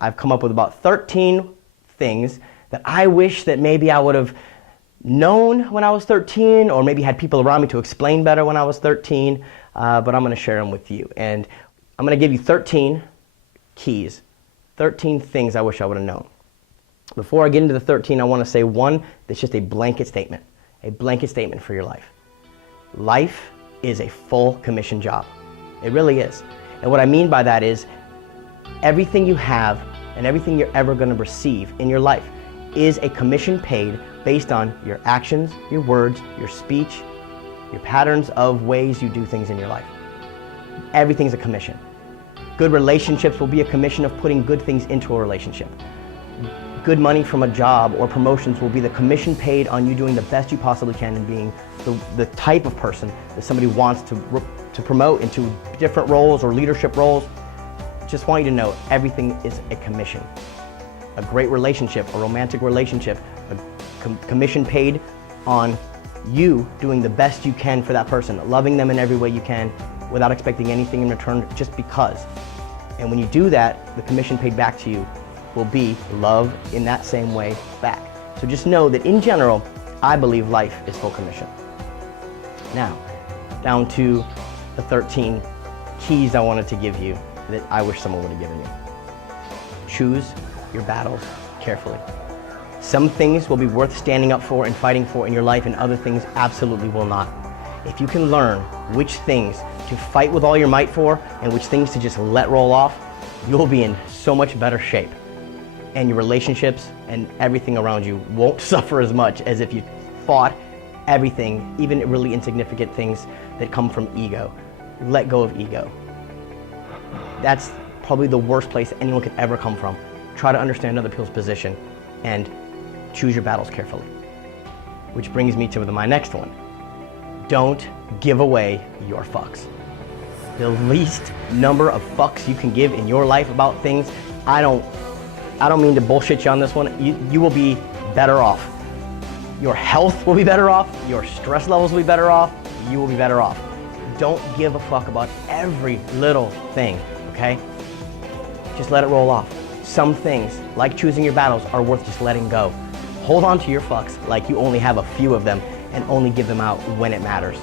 I've come up with about 13 things that I wish that maybe I would have known when I was 13, or maybe had people around me to explain better when I was 13, but I'm going to share them with you. And I'm going to give you 13 keys, 13 things I wish I would have known. Before I get into the 13, I want to say one that's just a blanket statement for your life. Life is a full commission job. It really is. And what I mean by that is everything you have and everything you're ever going to receive in your life is a commission paid based on your actions, your words, your speech, your patterns of ways you do things in your life. Everything's a commission. Good relationships will be a commission of putting good things into a relationship. Good money from a job or promotions will be the commission paid on you doing the best you possibly can and being the type of person that somebody wants to promote into different roles or leadership roles. Just want you to know everything is a commission. A great relationship, a romantic relationship, a commission paid on you doing the best you can for that person, loving them in every way you can without expecting anything in return, just because. And when you do that, the commission paid back to you will be love in that same way back. So just know that in general, I believe life is full commission. Now, down to the 13 keys I wanted to give you that I wish someone would have given me. Choose your battles carefully. Some things will be worth standing up for and fighting for in your life, and other things absolutely will not. If you can learn which things to fight with all your might for and which things to just let roll off, you'll be in so much better shape. And your relationships and everything around you won't suffer as much as if you fought everything, even really insignificant things that come from ego. Let go of ego. That's probably the worst place anyone could ever come from. Try to understand other people's position and choose your battles carefully. Which brings me to my next one. Don't give away your fucks. The least number of fucks you can give in your life about things, I don't mean to bullshit you on this one. You will be better off. Your health will be better off. Your stress levels will be better off. You will be better off. Don't give a fuck about every little thing, okay? Just let it roll off. Some things, like choosing your battles, are worth just letting go. Hold on to your fucks like you only have a few of them and only give them out when it matters.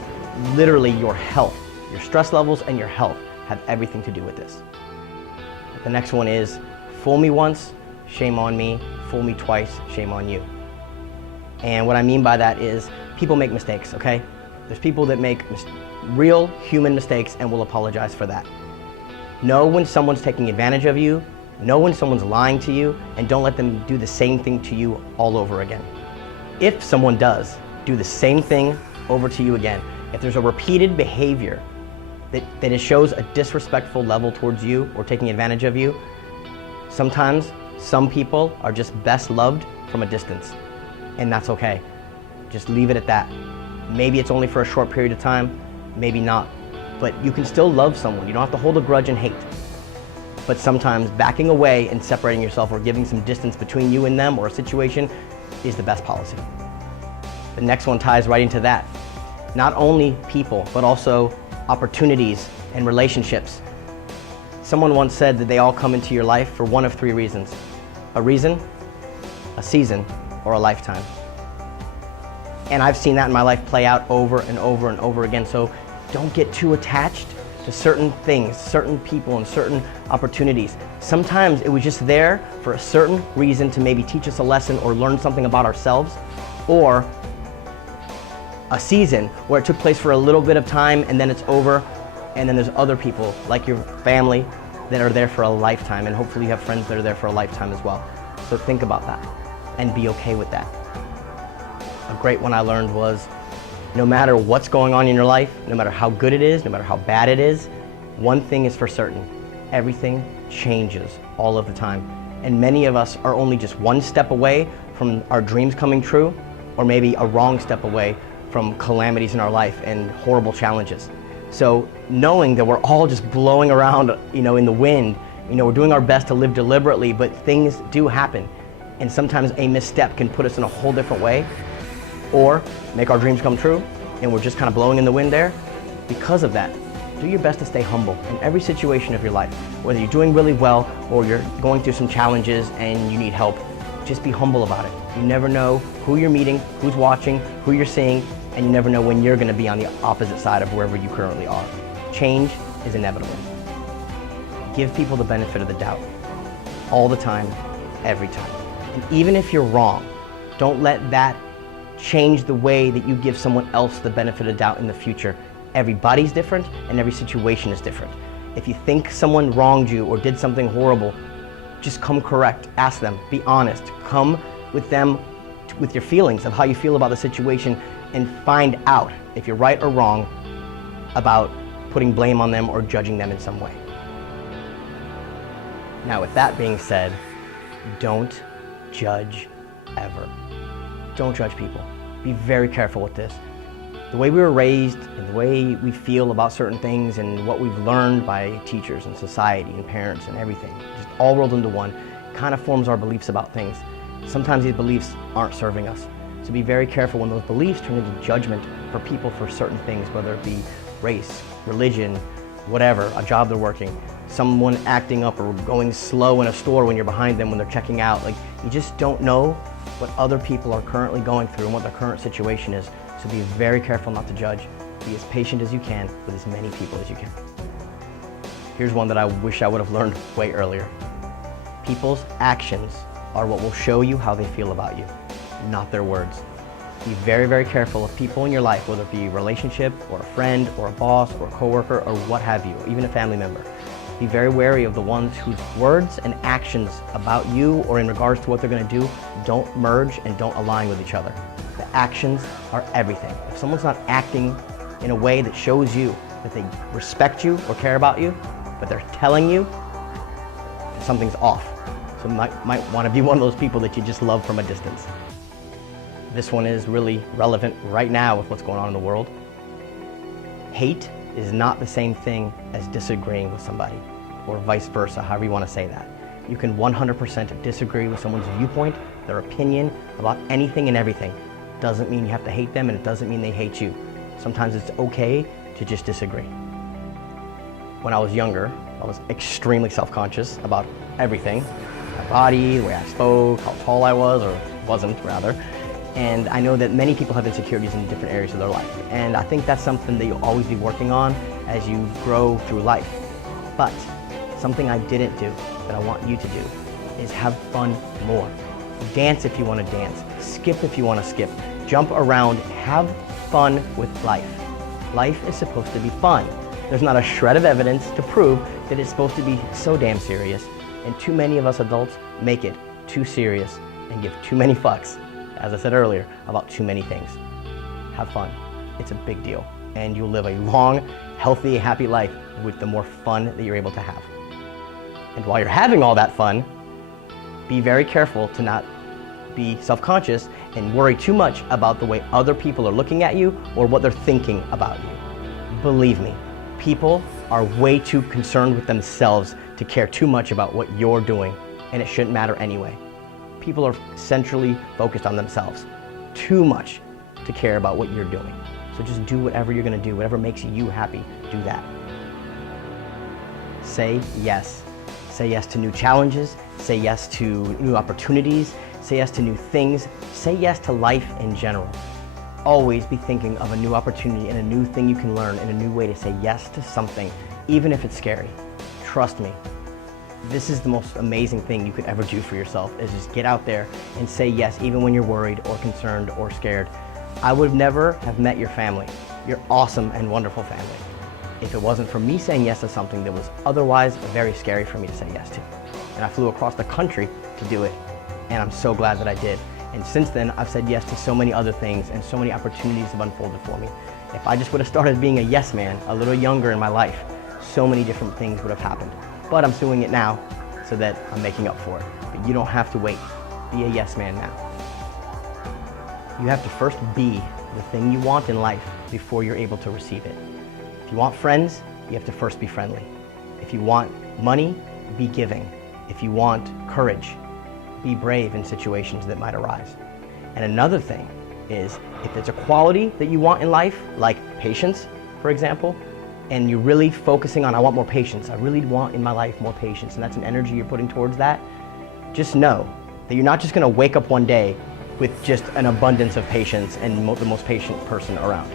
Literally, your health, your stress levels and your health have everything to do with this. The next one is, fool me once, shame on me. Fool me twice, shame on you. And what I mean by that is, people make mistakes, okay? There's people that make real human mistakes and will apologize for that. Know when someone's taking advantage of you, know when someone's lying to you, and don't let them do the same thing to you all over again. If someone does do the same thing over to you again, if there's a repeated behavior that it shows a disrespectful level towards you or taking advantage of you, sometimes some people are just best loved from a distance, and that's okay. Just leave it at that. Maybe it's only for a short period of time, maybe not, but you can still love someone. You don't have to hold a grudge and hate. But sometimes backing away and separating yourself or giving some distance between you and them or a situation is the best policy. The next one ties right into that. Not only people, but also opportunities and relationships. Someone once said that they all come into your life for one of three reasons. A reason, a season, or a lifetime. And I've seen that in my life play out over and over and over again. So don't get too attached to certain things, certain people, and certain opportunities. Sometimes it was just there for a certain reason to maybe teach us a lesson or learn something about ourselves, or a season where it took place for a little bit of time and then it's over, and then there's other people like your family that are there for a lifetime, and hopefully you have friends that are there for a lifetime as well. So think about that and be okay with that. A great one I learned was, no matter what's going on in your life, no matter how good it is, no matter how bad it is, one thing is for certain: everything changes all of the time. And many of us are only just one step away from our dreams coming true, or maybe a wrong step away from calamities in our life and horrible challenges. So knowing that we're all just blowing around, in the wind, we're doing our best to live deliberately, but things do happen. And sometimes a misstep can put us in a whole different way, or make our dreams come true, and we're just kind of blowing in the wind there. Because of that, do your best to stay humble in every situation of your life. Whether you're doing really well or you're going through some challenges and you need help, just be humble about it. You never know who you're meeting, who's watching, who you're seeing, and you never know when you're going to be on the opposite side of wherever you currently are. Change is inevitable. Give people the benefit of the doubt all the time, every time. And even if you're wrong, don't let that change the way that you give someone else the benefit of doubt in the future. Everybody's different and every situation is different. If you think someone wronged you or did something horrible, just come correct, ask them, be honest, come with them with your feelings of how you feel about the situation and find out if you're right or wrong about putting blame on them or judging them in some way. Now with that being said, don't judge ever. Don't judge people. Be very careful with this. The way we were raised and the way we feel about certain things and what we've learned by teachers and society and parents and everything, just all rolled into one, kind of forms our beliefs about things. Sometimes these beliefs aren't serving us. So be very careful when those beliefs turn into judgment for people for certain things, whether it be race, religion, whatever, a job they're working, someone acting up or going slow in a store when you're behind them when they're checking out. Like, you just don't know what other people are currently going through and what their current situation is. So be very careful not to judge. Be as patient as you can with as many people as you can. Here's one that I wish I would have learned way earlier. People's actions are what will show you how they feel about you, not their words. Be very, very careful of people in your life, whether it be a relationship or a friend or a boss or a coworker or what have you, even a family member. Be very wary of the ones whose words and actions about you or in regards to what they're going to do don't merge and don't align with each other. The actions are everything. If someone's not acting in a way that shows you that they respect you or care about you, but they're telling you, something's off. So you might want to be one of those people that you just love from a distance. This one is really relevant right now with what's going on in the world. Hate is not the same thing as disagreeing with somebody, or vice versa, however you want to say that. You can 100% disagree with someone's viewpoint, their opinion about anything and everything. Doesn't mean you have to hate them, and it doesn't mean they hate you. Sometimes it's okay to just disagree. When I was younger, I was extremely self-conscious about everything. My body, the way I spoke, how tall I was, or wasn't rather. And I know that many people have insecurities in different areas of their life. And I think that's something that you'll always be working on as you grow through life. But something I didn't do that I want you to do is have fun more. Dance if you want to dance. Skip if you want to skip. Jump around. Have fun with life. Life is supposed to be fun. There's not a shred of evidence to prove that it's supposed to be so damn serious. And too many of us adults make it too serious and give too many fucks, as I said earlier, about too many things. Have fun. It's a big deal. And you'll live a long, healthy, happy life with the more fun that you're able to have. And while you're having all that fun, be very careful to not be self-conscious and worry too much about the way other people are looking at you or what they're thinking about you. Believe me, people are way too concerned with themselves to care too much about what you're doing, and it shouldn't matter anyway. People are centrally focused on themselves too much to care about what you're doing. So just do whatever you're going to do, whatever makes you happy, do that. Say yes. Say yes to new challenges. Say yes to new opportunities. Say yes to new things. Say yes to life in general. Always be thinking of a new opportunity and a new thing you can learn and a new way to say yes to something, even if it's scary. Trust me. This is the most amazing thing you could ever do for yourself, is just get out there and say yes, even when you're worried or concerned or scared. I would never have met your family, your awesome and wonderful family, if it wasn't for me saying yes to something that was otherwise very scary for me to say yes to. And I flew across the country to do it, and I'm so glad that I did. And since then, I've said yes to so many other things, and so many opportunities have unfolded for me. If I just would have started being a yes man a little younger in my life, so many different things would have happened. But I'm doing it now so that I'm making up for it. But you don't have to wait. Be a yes man now. You have to first be the thing you want in life before you're able to receive it. If you want friends, you have to first be friendly. If you want money, be giving. If you want courage, be brave in situations that might arise. And another thing is, if it's a quality that you want in life, like patience, for example, and you're really focusing on, I want more patience. I really want in my life more patience, and that's an energy you're putting towards that. Just know that you're not just gonna wake up one day with just an abundance of patience and the most patient person around.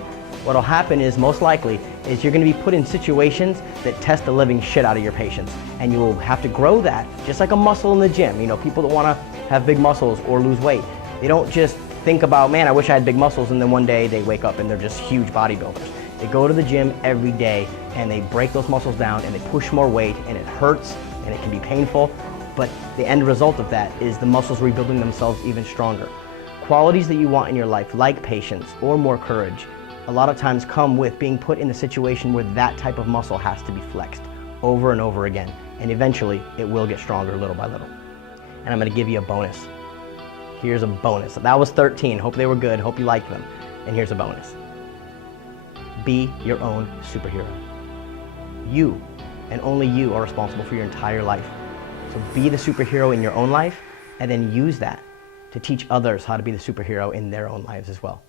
What'll happen is, most likely, is you're gonna be put in situations that test the living shit out of your patience. And you will have to grow that, just like a muscle in the gym. You know, people that wanna have big muscles or lose weight, they don't just think about, man, I wish I had big muscles, and then one day they wake up and they're just huge bodybuilders. They go to the gym every day and they break those muscles down and they push more weight, and it hurts and it can be painful, but the end result of that is the muscles rebuilding themselves even stronger. Qualities that you want in your life, like patience or more courage, a lot of times come with being put in the situation where that type of muscle has to be flexed over and over again, and eventually it will get stronger little by little. And I'm gonna give you a bonus. Here's a bonus. That was 13. Hope they were good. Hope you liked them. And here's a bonus. Be your own superhero. You, and only you, are responsible for your entire life. So be the superhero in your own life, and then use that to teach others how to be the superhero in their own lives as well.